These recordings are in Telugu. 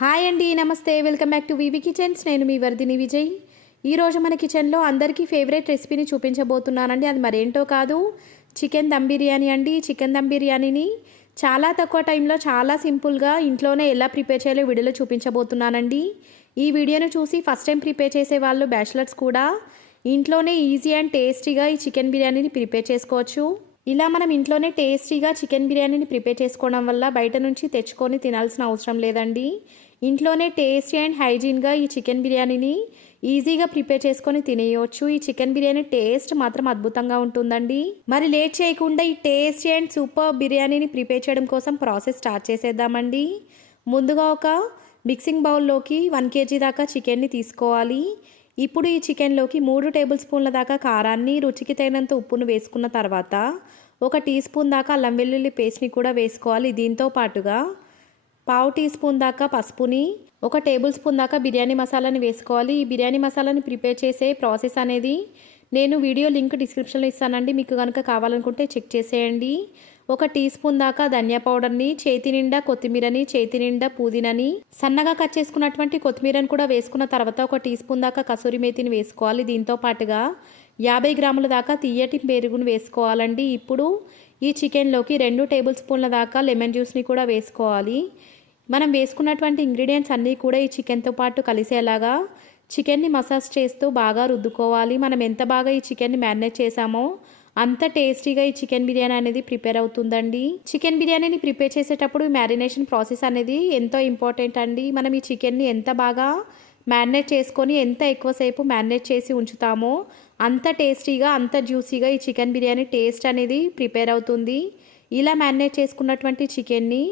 హాయ్ అండి నమస్తే. Welcome back to VV kitchens. నేను మీ వర్ధిని విజయ్. ఈరోజు మన కిచెన్లో అందరికీ ఫేవరెట్ రెసిపీని చూపించబోతున్నానండి. అది మరేంటో కాదు చికెన్ దమ్ బిర్యానీ అండి. చికెన్ దమ్ బిర్యానీని చాలా తక్కువ టైంలో చాలా సింపుల్గా ఇంట్లోనే ఎలా ప్రిపేర్ చేయాలో వీడియోలో చూపించబోతున్నానండి. ఈ వీడియోను చూసి ఫస్ట్ టైం ప్రిపేర్ చేసే వాళ్ళు బ్యాచిలర్స్ కూడా ఇంట్లోనే ఈజీ అండ్ టేస్టీగా ఈ చికెన్ బిర్యానీని ప్రిపేర్ చేసుకోవచ్చు. ఇలా మనం ఇంట్లోనే టేస్టీగా చికెన్ బిర్యానీని ప్రిపేర్ చేసుకోవడం వల్ల బయట నుంచి తెచ్చుకొని తినాల్సిన అవసరం లేదండి. ఇంట్లోనే టేస్టీ అండ్ హైజీన్గా ఈ చికెన్ బిర్యానీని ఈజీగా ప్రిపేర్ చేసుకొని తినేయవచ్చు ఈ చికెన్ బిర్యానీ టేస్ట్ మాత్రం అద్భుతంగా ఉంటుందండి. మరి లేట్ చేయకుండా ఈ టేస్టీ అండ్ సూపర్ బిర్యానీని ప్రిపేర్ చేయడం కోసం ప్రాసెస్ స్టార్ట్ చేసేద్దామండి. ముందుగా ఒక మిక్సింగ్ బౌల్లోకి వన్ కేజీ దాకా చికెన్ని తీసుకోవాలి. ఇప్పుడు ఈ చికెన్లోకి మూడు టేబుల్ స్పూన్ల దాకా కారాన్ని రుచికి తగినంత ఉప్పును వేసుకున్న తర్వాత ఒక టీ స్పూన్ దాకా అల్లం వెల్లుల్లి పేస్ట్ని కూడా వేసుకోవాలి. దీంతో పాటుగా పావు టీ స్పూన్ దాకా పసుపుని ఒక టేబుల్ స్పూన్ దాకా బిర్యానీ మసాలాని వేసుకోవాలి. ఈ బిర్యానీ మసాలాని ప్రిపేర్ చేసే ప్రాసెస్ అనేది నేను వీడియో లింక్ డిస్క్రిప్షన్లో ఇస్తానండి. మీకు కనుక కావాలనుకుంటే చెక్ చేసేయండి. ఒక టీ స్పూన్ దాకా ధనియా పౌడర్ని చేతి నిండా కొత్తిమీరని చేతి నిండా పుదీనని సన్నగా కట్ చేసుకున్నటువంటి కొత్తిమీరని కూడా వేసుకున్న తర్వాత ఒక టీ స్పూన్ దాకా కసూరి మేతిని వేసుకోవాలి. దీంతో పాటుగా యాభై గ్రాముల దాకా తీయటి పెరుగును వేసుకోవాలండి. ఇప్పుడు ఈ చికెన్లోకి రెండు టేబుల్ స్పూన్ల దాకా లెమన్ జ్యూస్ని కూడా వేసుకోవాలి. మనం వేసుకున్నటువంటి ఇంగ్రీడియంట్స్ అన్నీ కూడా ఈ చికెన్తో పాటు కలిసేలాగా చికెన్ని మసాజ్ చేస్తూ బాగా రుద్దుకోవాలి. మనం ఎంత బాగా ఈ చికెన్ని మ్యారినేట్ చేసామో అంత టేస్టీగా ఈ చికెన్ బిర్యానీ అనేది ప్రిపేర్ అవుతుందండి. చికెన్ బిర్యానీని ప్రిపేర్ చేసేటప్పుడు మ్యారినేషన్ ప్రాసెస్ అనేది ఎంతో ఇంపార్టెంట్ అండి. మనం ఈ చికెన్ని ఎంత బాగా మ్యారినేట్ చేసుకొని ఎంత ఎక్కువసేపు మ్యారినేట్ చేసి ఉంచుతామో అంత టేస్టీగా అంత జ్యూసీగా ఈ చికెన్ బిర్యానీ టేస్ట్ అనేది ప్రిపేర్ అవుతుంది. ఇలా మ్యారినేట్ చేసుకున్నటువంటి చికెన్ని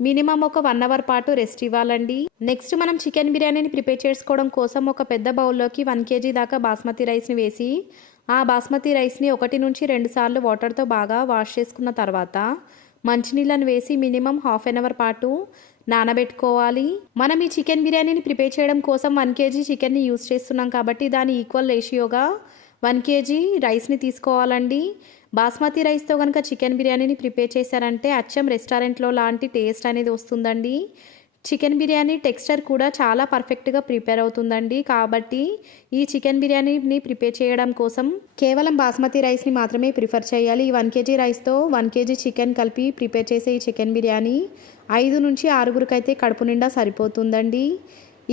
మినిమం ఒక వన్ అవర్ పాటు రెస్ట్ ఇవ్వాలండి. నెక్స్ట్ మనం చికెన్ బిర్యానీని ప్రిపేర్ చేసుకోవడం కోసం ఒక పెద్ద బౌల్లోకి వన్ కేజీ దాకా బాస్మతి రైస్ని వేసి ఆ బాస్మతి రైస్ని ఒకటి నుంచి రెండు సార్లు వాటర్తో బాగా వాష్ చేసుకున్న తర్వాత మంచినీళ్ళని వేసి మినిమం హాఫ్ అన్ అవర్ పాటు నానబెట్టుకోవాలి. మనం ఈ చికెన్ బిర్యానీని ప్రిపేర్ చేయడం కోసం వన్ కేజీ చికెన్ని యూస్ చేస్తున్నాం కాబట్టి దాని ఈక్వల్ రేషియోగా వన్ కేజీ రైస్ని తీసుకోవాలండి. బాస్మతి రైస్తో కనుక చికెన్ బిర్యానీని ప్రిపేర్ చేశారంటే అచ్చం రెస్టారెంట్లో లాంటి టేస్ట్ అనేది వస్తుందండి. చికెన్ బిర్యానీ టెక్స్చర్ కూడా చాలా పర్ఫెక్ట్గా ప్రిపేర్ అవుతుందండి. కాబట్టి ఈ చికెన్ బిర్యానీని ప్రిపేర్ చేయడం కోసం కేవలం బాస్మతి రైస్ని మాత్రమే ప్రిఫర్ చేయాలి. ఈ వన్ కేజీ రైస్తో వన్ కేజీ చికెన్ కలిపి ప్రిపేర్ చేసే ఈ చికెన్ బిర్యానీ ఐదు నుంచి ఆరుగురికి అయితే కడుపు నిండా సరిపోతుందండి.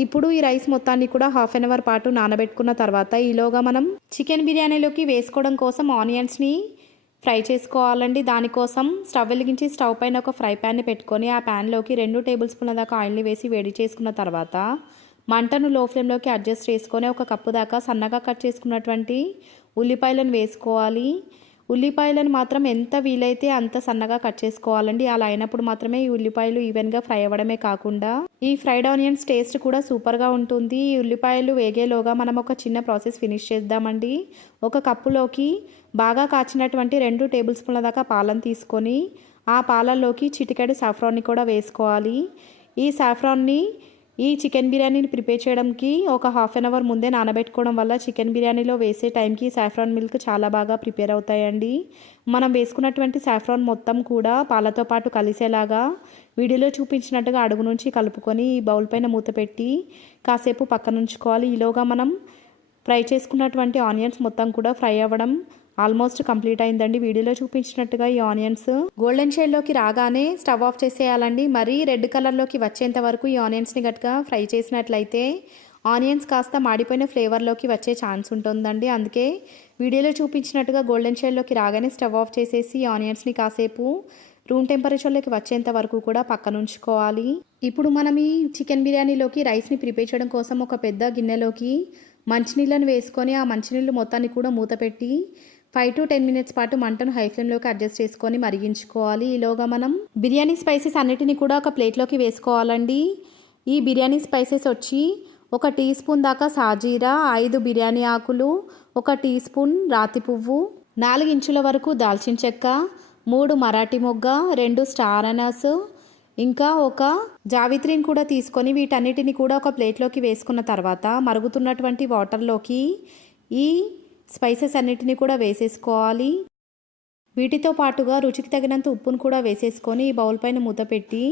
ఇప్పుడు ఈ రైస్ మొత్తాన్ని కూడా హాఫ్ అన్ అవర్ పాటు నానబెట్టుకున్న తర్వాత ఈలోగా మనం చికెన్ బిర్యానీలోకి వేసుకోవడం కోసం ఆనియన్స్ని ఫ్రై చేసుకోవాలండి. దానికోసం స్టవ్ వెలిగించి స్టవ్ పైన ఒక ఫ్రై ప్యాన్ని పెట్టుకొని ఆ ప్యాన్లోకి రెండు టేబుల్ స్పూన్ల దాకా ఆయిల్ని వేసి వేడి చేసుకున్న తర్వాత మంటను లో ఫ్లేమ్లోకి అడ్జస్ట్ చేసుకొని ఒక కప్పు దాకా సన్నగా కట్ చేసుకున్నటువంటి ఉల్లిపాయలను వేసుకోవాలి. ఉల్లిపాయలను మాత్రం ఎంత వీలైతే అంత సన్నగా కట్ చేసుకోవాలండి. అలా అయినప్పుడు మాత్రమే ఈ ఉల్లిపాయలు ఈవెన్గా ఫ్రై అవ్వడమే కాకుండా ఈ ఫ్రైడ్ ఆనియన్స్ టేస్ట్ కూడా సూపర్గా ఉంటుంది. ఈ ఉల్లిపాయలు వేగేలోగా మనం ఒక చిన్న ప్రాసెస్ ఫినిష్ చేద్దామండి. ఒక కప్పులోకి బాగా కాచినటువంటి రెండు టేబుల్ స్పూన్ల దాకా పాలను తీసుకొని ఆ పాలల్లోకి చిటికెడు సాఫ్రాన్ని కూడా వేసుకోవాలి. ఈ సాఫ్రాన్ని ఈ చికెన్ బిర్యానీని ప్రిపేర్ చేయడానికి ఒక హాఫ్ అన్ అవర్ ముందే నానబెట్టుకోవడం వల్ల చికెన్ బిర్యానీలో వేసే టైంకి సాఫ్రాన్ మిల్క్ చాలా బాగా ప్రిపేర్ అవుతాయండి. మనం వేసుకున్నటువంటి సాఫ్రాన్ మొత్తం కూడా పాలతో పాటు కలిసేలాగా వీడియోలో చూపించినట్టుగా అడుగు నుంచి కలుపుకొని ఈ బౌల్ పైన మూత పెట్టి కాసేపు పక్కనుంచుకోవాలి. ఈలోగా మనం ఫ్రై చేసుకున్నటువంటి ఆనియన్స్ మొత్తం కూడా ఫ్రై అవ్వడం ఆల్మోస్ట్ కంప్లీట్ అయిందండి. వీడియోలో చూపించినట్టుగా ఈ ఆనియన్స్ గోల్డెన్ షేడ్లోకి రాగానే స్టవ్ ఆఫ్ చేసేయాలండి. మరీ రెడ్ కలర్లోకి వచ్చేంత వరకు ఈ ఆనియన్స్ని గట్టిగా ఫ్రై చేసినట్లయితే ఆనియన్స్ కాస్త మాడిపోయిన ఫ్లేవర్లోకి వచ్చే ఛాన్స్ ఉంటుందండి. అందుకే వీడియోలో చూపించినట్టుగా గోల్డెన్ షేడ్లోకి రాగానే స్టవ్ ఆఫ్ చేసేసి ఆనియన్స్ని కాసేపు రూమ్ టెంపరేచర్లోకి వచ్చేంత వరకు కూడా పక్కన ఉంచుకోవాలి. ఇప్పుడు మనం ఈ చికెన్ బిర్యానీలోకి రైస్ని ప్రిపేర్ చేయడం కోసం ఒక పెద్ద గిన్నెలోకి మంచినీళ్ళని వేసుకొని ఆ మంచినీళ్ళు మొత్తాన్ని కూడా మూత పెట్టి ఫైవ్ టు టెన్ మినిట్స్ పాటు మంటను హై ఫ్లేమ్లోకి అడ్జస్ట్ చేసుకొని మరిగించుకోవాలి. ఈలోగా మనం బిర్యానీ స్పైసెస్ అన్నిటిని కూడా ఒక ప్లేట్లోకి వేసుకోవాలండి. ఈ బిర్యానీ స్పైసెస్ వచ్చి ఒక టీ స్పూన్ దాకా సాజీరా ఐదు బిర్యానీ ఆకులు ఒక టీ స్పూన్ రాతి పువ్వు నాలుగు ఇంచుల వరకు దాల్చిన చెక్క మూడు మరాఠీ మొగ్గ రెండు స్టార్ అనాస్ ఇంకా ఒక జావిత్రిని కూడా తీసుకొని వీటన్నిటిని కూడా ఒక ప్లేట్లోకి వేసుకున్న తర్వాత మరుగుతున్నటువంటి వాటర్లోకి ఈ స్పైసెస్ అన్నిటిని కూడా వేసేసుకోవాలి. వీటితో పాటుగా రుచికి తగినంత ఉప్పును కూడా వేసేసుకొని ఈ బౌల్ పైన మూత పెట్టి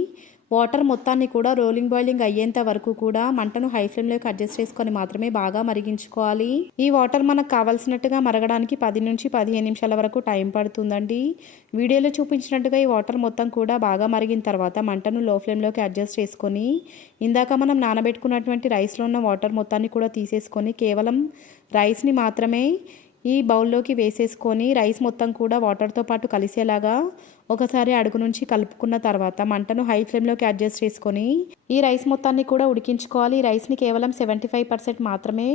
వాటర్ మొత్తాన్ని కూడా రోలింగ్ బాయిలింగ్ అయ్యేంత వరకు కూడా మంటను హై ఫ్లేమ్లోకి అడ్జస్ట్ చేసుకొని మాత్రమే బాగా మరిగించుకోవాలి. ఈ వాటర్ మనకు కావాల్సినట్టుగా మరగడానికి పది నుంచి పదిహేను నిమిషాల వరకు టైం పడుతుందండి. వీడియోలో చూపించినట్టుగా ఈ వాటర్ మొత్తం కూడా బాగా మరిగిన తర్వాత మంటను లో ఫ్లేమ్లోకి అడ్జస్ట్ చేసుకొని ఇందాక మనం నానబెట్టుకున్నటువంటి రైస్లో ఉన్న వాటర్ మొత్తాన్ని కూడా తీసేసుకొని కేవలం రైస్ని మాత్రమే ఈ బౌల్లోకి వేసేసుకొని రైస్ మొత్తం కూడా వాటర్తో పాటు కలిసేలాగా ఒకసారి అడుగు నుంచి కలుపుకున్న తర్వాత మంటను హై ఫ్లేమ్లోకి అడ్జస్ట్ చేసుకొని ఈ రైస్ మొత్తాన్ని కూడా ఉడికించుకోవాలి. ఈ రైస్ని కేవలం సెవెంటీ ఫైవ్ పర్సెంట్ మాత్రమే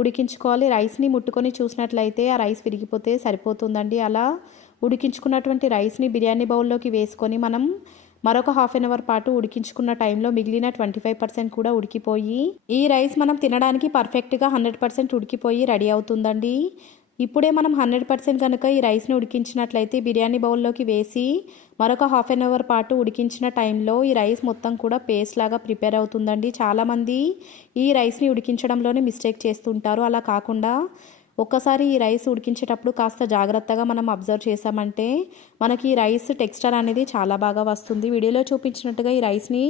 ఉడికించుకోవాలి. రైస్ని ముట్టుకొని చూసినట్లయితే ఆ రైస్ విరిగిపోతే సరిపోతుందండి. అలా ఉడికించుకున్నటువంటి రైస్ని బిర్యానీ బౌల్లోకి వేసుకొని మనం మరొక హాఫ్ అన్ అవర్ పాటు ఉడికించుకున్న టైంలో మిగిలిన ట్వంటీ ఫైవ్ పర్సెంట్ కూడా ఉడికిపోయి ఈ రైస్ మనం తినడానికి పర్ఫెక్ట్గా హండ్రెడ్ పర్సెంట్ ఉడికిపోయి రెడీ అవుతుందండి. ఇప్పుడే మనం హండ్రెడ్ పర్సెంట్ కనుక ఈ రైస్ని ఉడికించినట్లయితే బిర్యానీ బౌల్లోకి వేసి మరొక హాఫ్ అన్ అవర్ పాటు ఉడికించిన టైంలో ఈ రైస్ మొత్తం కూడా పేస్ట్ లాగా ప్రిపేర్ అవుతుందండి. చాలామంది ఈ రైస్ని ఉడికించడంలోనే మిస్టేక్ చేస్తుంటారు. అలా కాకుండా ఒక్కసారి ఈ రైస్ ఉడికించేటప్పుడు కాస్త జాగ్రత్తగా మనం అబ్జర్వ్ చేసామంటే మనకి ఈ రైస్ టెక్స్చర్ అనేది చాలా బాగా వస్తుంది. వీడియోలో చూపించినట్టుగా ఈ రైస్ని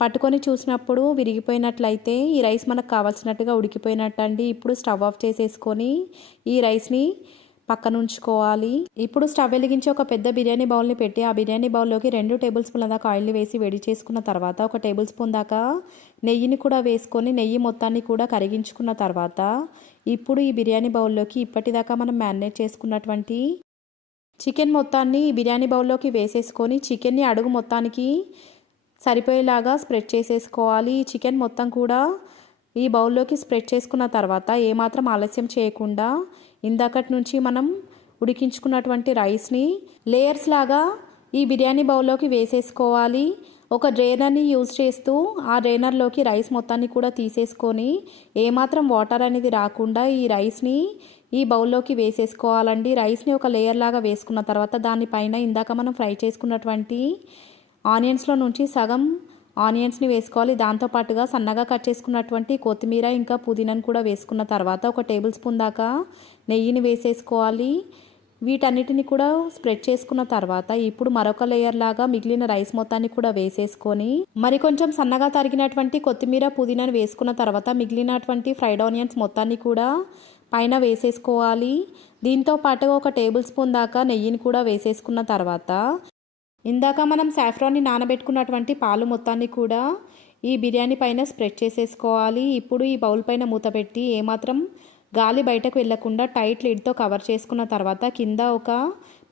పట్టుకొని చూసినప్పుడు విరిగిపోయినట్లయితే ఈ రైస్ మనకు కావాల్సినట్టుగా ఉడికిపోయినట్టు అండి ఇప్పుడు స్టవ్ ఆఫ్ చేసేసుకొని ఈ రైస్ని పక్కన ఉంచుకోవాలి ఇప్పుడు స్టవ్ వెలిగించి ఒక పెద్ద బిర్యానీ బౌల్ని పెట్టి ఆ బిర్యానీ బౌల్లోకి రెండు టేబుల్ స్పూన్ల దాకా ఆయిల్ని వేసి వేడి చేసుకున్న తర్వాత ఒక టేబుల్ స్పూన్ దాకా నెయ్యిని కూడా వేసుకొని నెయ్యి మొత్తాన్ని కూడా కరిగించుకున్న తర్వాత ఇప్పుడు ఈ బిర్యానీ బౌల్లోకి ఇప్పటిదాకా మనం మ్యారినేట్ చేసుకున్నటువంటి చికెన్ మొత్తాన్ని బిర్యానీ బౌల్లోకి వేసేసుకొని చికెన్ని అడుగు మొత్తానికి సరిపోయేలాగా స్ప్రెడ్ చేసేసుకోవాలి. చికెన్ మొత్తం కూడా ఈ బౌల్లోకి స్ప్రెడ్ చేసుకున్న తర్వాత ఏమాత్రం ఆలస్యం చేయకుండా ఇందాకటి నుంచి మనం ఉడికించుకున్నటువంటి రైస్ని లేయర్స్ లాగా ఈ బిర్యానీ బౌల్లోకి వేసేసుకోవాలి. ఒక డ్రైనర్ని యూజ్ చేస్తూ ఆ డ్రైనర్లోకి రైస్ మొత్తాన్ని కూడా తీసేసుకొని ఏమాత్రం వాటర్ అనేది రాకుండా ఈ రైస్ని ఈ బౌల్లోకి వేసేసుకోవాలండి. రైస్ని ఒక లేయర్ లాగా వేసుకున్న తర్వాత దానిపైన ఇందాక మనం ఫ్రై చేసుకున్నటువంటి ఆనియన్స్లో నుంచి సగం ఆనియన్స్ని వేసుకోవాలి. దాంతోపాటుగా సన్నగా కట్ చేసుకున్నటువంటి కొత్తిమీర ఇంకా పుదీనాను కూడా వేసుకున్న తర్వాత ఒక టేబుల్ స్పూన్ దాకా నెయ్యిని వేసేసుకోవాలి. వీటన్నిటిని కూడా స్ప్రెడ్ చేసుకున్న తర్వాత ఇప్పుడు మరొక లేయర్ లాగా మిగిలిన రైస్ మొత్తాన్ని కూడా వేసేసుకొని మరి కొంచెం సన్నగా తరిగినటువంటి కొత్తిమీర పుదీనాను వేసుకున్న తర్వాత మిగిలినటువంటి ఫ్రైడ్ ఆనియన్స్ మొత్తాన్ని కూడా పైన వేసేసుకోవాలి. దీంతో పాటుగా ఒక టేబుల్ స్పూన్ దాకా నెయ్యిని కూడా వేసేసుకున్న తర్వాత ఇందాక మనం సాఫ్రాన్ని నానబెట్టుకున్నటువంటి పాలు మొత్తాన్ని కూడా ఈ బిర్యానీ పైన స్ప్రెడ్ చేసేసుకోవాలి. ఇప్పుడు ఈ బౌల్ పైన మూత పెట్టి ఏమాత్రం గాలి బయటకు వెళ్ళకుండా టైట్ లిడ్తో కవర్ చేసుకున్న తర్వాత కింద ఒక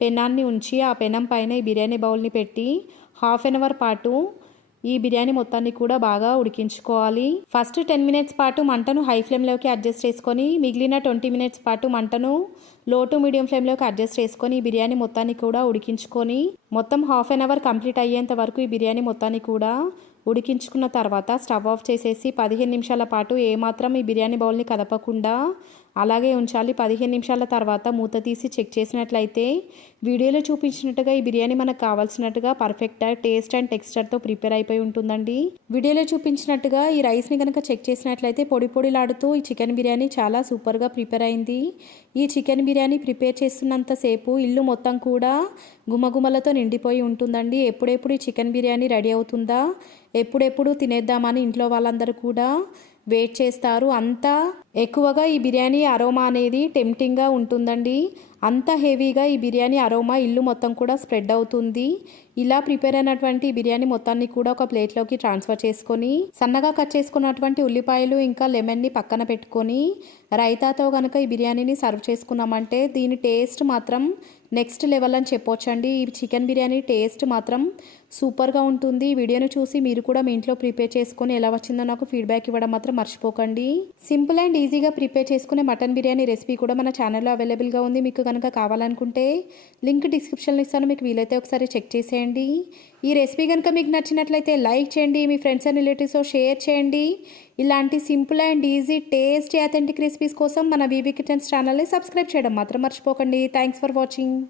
పెనాన్ని ఉంచి ఆ పెనం పైన ఈ బిర్యానీ బౌల్ని పెట్టి హాఫ్ అన్ అవర్ పాటు ఈ బిర్యానీ మొత్తాన్ని కూడా బాగా ఉడికించుకోవాలి. ఫస్ట్ టెన్ మినిట్స్ పాటు మంటను హై ఫ్లేమ్లోకి అడ్జస్ట్ చేసుకొని మిగిలిన ట్వంటీ మినిట్స్ పాటు మంటను లో టు మీడియం ఫ్లేమ్లోకి అడ్జస్ట్ చేసుకొని ఈ బిర్యానీ మొత్తాన్ని కూడా ఉడికించుకొని మొత్తం హాఫ్ అన్ అవర్ కంప్లీట్ అయ్యేంత వరకు ఈ బిర్యానీ మొత్తాన్ని కూడా ఉడికించుకున్న తర్వాత స్టవ్ ఆఫ్ చేసేసి పదిహేను నిమిషాల పాటు ఏమాత్రం ఈ బిర్యానీ బౌల్ని కదపకుండా అలాగే ఉంచాలి. పదిహేను నిమిషాల తర్వాత మూత తీసి చెక్ చేసినట్లయితే వీడియోలో చూపించినట్టుగా ఈ బిర్యానీ మనకు కావాల్సినట్టుగా పర్ఫెక్ట్ టేస్ట్ అండ్ టెక్స్చర్తో ప్రిపేర్ అయిపోయి ఉంటుందండి. వీడియోలో చూపించినట్టుగా ఈ రైస్ని కనుక చెక్ చేసినట్లయితే పొడి పొడిలాడుతూ ఈ చికెన్ బిర్యానీ చాలా సూపర్గా ప్రిపేర్ అయింది. ఈ చికెన్ బిర్యానీ ప్రిపేర్ చేస్తున్నంతసేపు ఇల్లు మొత్తం కూడా గుమగుమలతో నిండిపోయి ఉంటుందండి. ఎప్పుడెప్పుడు ఈ చికెన్ బిర్యానీ రెడీ అవుతుందా? ఎప్పుడెప్పుడు తినేద్దామని ఇంట్లో వాళ్ళందరూ కూడా వెయిట్ చేస్తారు. అంత ఎక్కువగా ఈ బిర్యానీ అరోమా అనేది టెంప్టింగ్గా ఉంటుందండి. అంత హెవీగా ఈ బిర్యానీ అరోమా ఇల్లు మొత్తం కూడా స్ప్రెడ్ అవుతుంది. ఇలా ప్రిపేర్ అయినటువంటి బిర్యానీ మొత్తాన్ని కూడా ఒక ప్లేట్లోకి ట్రాన్స్ఫర్ చేసుకొని సన్నగా కట్ చేసుకున్నటువంటి ఉల్లిపాయలు ఇంకా లెమన్ని పక్కన పెట్టుకొని రైతాతో కనుక ఈ బిర్యానీని సర్వ్ చేసుకున్నామంటే దీని టేస్ట్ మాత్రం నెక్స్ట్ లెవెల్ అని చెప్పొచ్చండి. ఈ చికెన్ బిర్యానీ టేస్ట్ మాత్రం సూపర్గా ఉంటుంది. ఈ వీడియోని చూసి మీరు కూడా మీ ఇంట్లో ప్రిపేర్ చేసుకుని ఎలా వచ్చిందో నాకు ఫీడ్బ్యాక్ ఇవ్వడం మాత్రం మర్చిపోకండి. సింపుల్ అండ్ ఈజీగా ప్రిపేర్ చేసుకునే మటన్ బిర్యానీ రెసిపీ కూడా మన ఛానల్లో అవైలబుల్గా ఉంది. మీకు కనుక కావాలనుకుంటే లింక్ డిస్క్రిప్షన్లో ఇస్తాను. మీకు వీలైతే ఒకసారి చెక్ చేసేయండి. ఈ రెసిపీ కనుక మీకు నచ్చినట్లయితే లైక్ చేయండి మీ ఫ్రెండ్స్ అండ్ రిలేటివ్స్ షేర్ చేయండి. ఇలాంటి simple and easy tasty authentic recipes కోసం మన బీబీ కిచెన్స్ ఛానల్ని సబ్స్క్రైబ్ చేయడం మాత్రం మర్చిపోకండి. Thanks for watching.